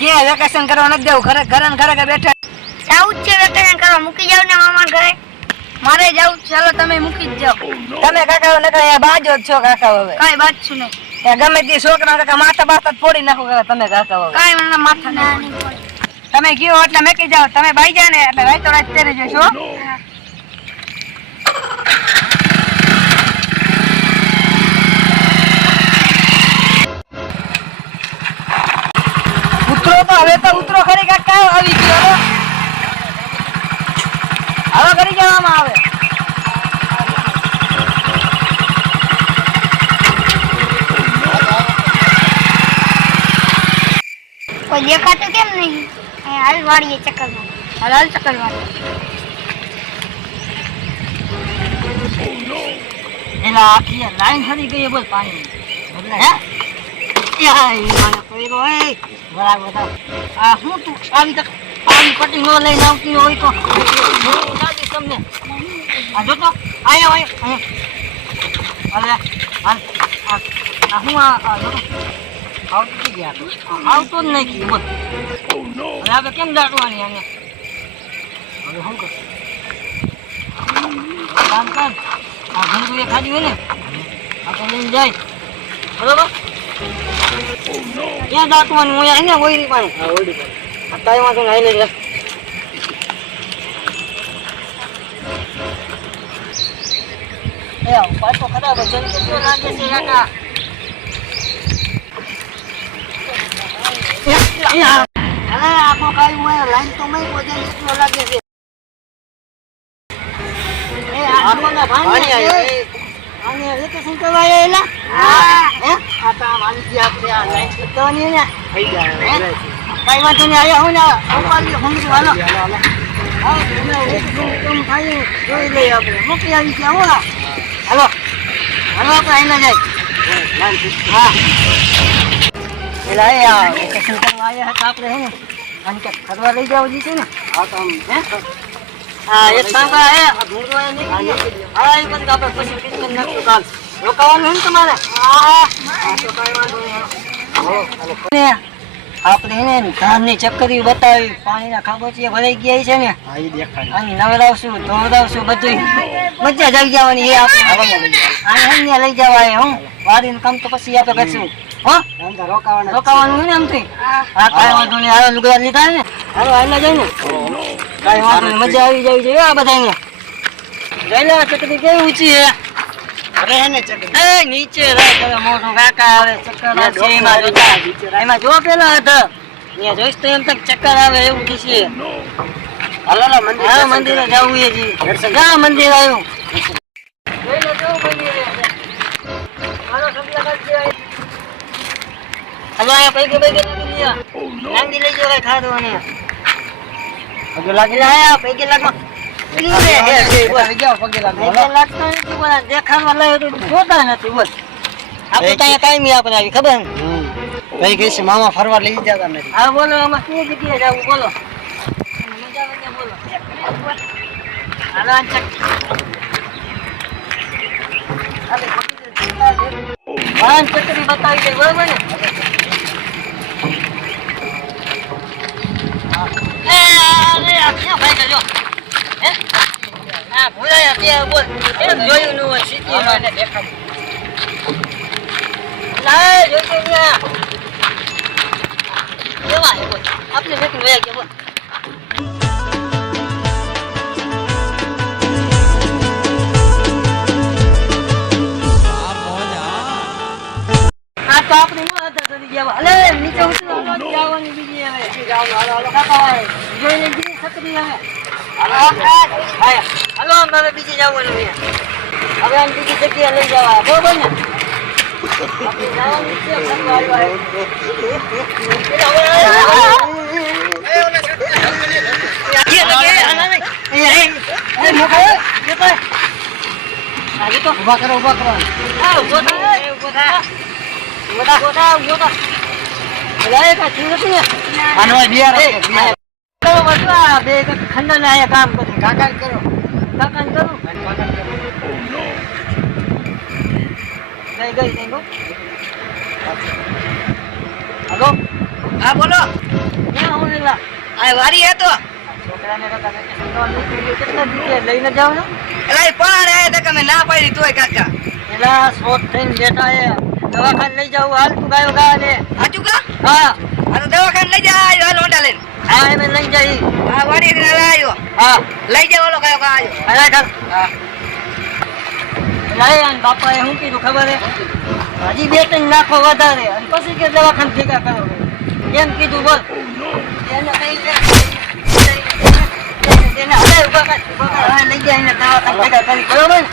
ક્યાં વેકેશન કરવા નથી દેવું, ઘરે ઘરે ને ઘરે બેઠા જાવું જ છે વેકેશન કરવા. મૂકી જાવ ને મામા ઘરે. મારે જાવું. ચાલો તમે મૂકી જ જાઓ. તમે કાકા નકર અહીંયા બાજો જ છો કાકા. હવે કાઈ વાત છું નહીં. ગમે તે છોકરા કાકા માથા બાથા ફોડી નાખો કાકા તમે કાકા. હવે કાઈ મને માથા ના તમે ગયો એટલે મેકી જાઓ. તમે બાઈ જાય ને એટલે રાતો રાત તેરે જશો. ઉતરો તો હવે તો ઉતરો ખરી કાકા. આવી ગયો હવે કરી જવામાં આવે. કોઈ દેખાતું કેમ નહીં? હાલ વાળીએ ચક્કરમાં. હાલ ચક્કર વાળીએ. એલા આખી લાઈન ખરી ગઈ બોલ પાણી. હે યાર મને કોઈરો એ બરાબર આ હું તું આવી તક આવી પટ્ટી નો લઈને આવતી હોય તો દાદી તમને આ જો તો આયો આયો અરે હાલ આ હું આ જો આવતો ગયા આવતો જ નહીં કી બોલ. હવે આપણે કેમ દાટવાની અહીંયા? હવે શું કર કામ કર. આ ઘંટુ એ ખાધી હોય ને આ તો લઈને જાય બરોબર. ક્યાં દાટવાનું હોય ને ઓયરી પાસે. હા ઓયરી પાસે અત્યારે વાંધો નહીં લઈ લે. એ પાછો ખરાબ જન કેટલો લાગે છે કાકા. અરે આખો કાઈ હોય લાઈન તો મેં વજન કેટલો લાગે છે. એ આખોના ભાણી આયો. આને વેકેશન કરવા આયા એલા. હા હે આતા માની જી આપણે આ લાઈન કરવાની ને થઈ જાય. કઈ વાંધો નહીં આયા હું ને અંપાલી હંગી વાલો. હા તમે ખાઈ જોઈ લઈએ આપણે. મોકલી આવી ગયા હોલા. હાલો હાલો આપણે આઈને જાય. હા એલા એ આ વેકેશન કરવા આયા હતા આપણે હે ને અને કે ફરવા લઈ જાવ જી છે ને. હા તો હે હા એક કામ કરા હે ભૂંગવા નીકળી. હા એ બધું આપણે પછી કિચન નાખતું કાલ રોકાવાનું હે ને તમારે. હા તો કાઈ વાંધો નહીં. આપણે એને ધારની ચક્કરી બતાવી પાણીના ખાબોચિયા ભરાઈ ગયા છે ને. હા એ દેખાય. અહીં નવરાવશું ધોવરાવશું બધું મજા જ આવી જવાની. એ આપણે લઈ જવાય. હું વાડીનું કામ તો પછી આપણે કરશું. રોકાવાનું હોય ને એમ થી. હા કાંઈ વાંધો નહીં. હાલો લુગડા લીધા ને હાલો હાલ જાય ને કાંઈ વાંધો નહીં. મજા આવી જાય છે આ બધાને. જોઈ લે ચકરી કેવી ઊંચી છે. અરે ને ચકરી એ નીચે રહે તમે મોટો કાકા આવે ચક્કર આવે એમાં જોતા. એમાં જો પેલા હતા ત્યાં જોઈશ તો એમ તક ચક્કર આવે એવું છે. હાલો મંદિર. હા મંદિરે જવું એ જી. જા મંદિર આવ્યું. જોઈ લે જો મંદિરે. હાલો સબલા કાઢી હાલો આ પૈકે લાગી લ્યા. લાંગી લઈ જો કઈ ખાધો ને પગે લાગી લાયા. પગે લાગમાં દેખાડવા લાવ્યો તો જોતા નથી. બોલ આપણે ત્યાં કાયમી આપણે આવી ખબર ને કઈ કઈ મામા ફરવા લઈ જતા નથી. હા બોલો આમાં કઈ જગ્યાએ જવું બોલો. મજા આવે બોલો. હાલો ચકરી બતાવી દે બરોબર ને. ભાઈ ગયો હે આ ભૂલાયા ત્યાં બોલ એ જોયું નું હોય સીધી મને દેખાડું. ના જોયું ને કેવા હે બોલ આપણે વેકન વયા ગયા બોલ. આ તો આપણે નો આધાર કરી ગયા. અલે નીચે ઉતરો જવાની બીજી હવે જાવ કાકા જોઈ લે બીજી છત્રી હવે. હાલો અમારે બીજી જવાનું છે. હવે આમ બીજી જગ્યાએ લઈ જવા બરોબર ને. ઉભા કરો ઉભા કરો. ખંડન આયા કામ કરે કાકા કરો કાકા કરું ગઈ ગઈ ગઈ. હલો હા બોલો. ક્યાં હું એલા? આ વાડી હતો છોકરાને તો તમે કે સંતવા નીકળી કેટલા દીકરે લઈને જાવ ને? એલા એ પણ આયા તો તમે ના પાડી તોય કાકા એલા શોખ થઈને બેઠા એ દવાખાને લઈ જાવ હાલ તું ગાયો ગા ને. સાચું કા હા આ તો દવાખાને લઈ જા આવ્યો હાલ ઓંડા લઈને હા એમ લઈ જાય. આ વાડી આવ્યો હા લઈ જાવ ઓલો કયો કા આવ્યો અરે કર હા લાય આન બાપાએ શું કીધું ખબર હે? હજી 2-3 નાખો વધારે અને પછી કે દવાખાને ભેગા કરો. એમ કીધું બોલ. એને કઈ એને હવે ઉભા કર, હવે લઈ જાય એને દવાખાને ભેગા કરી બરોબર ને?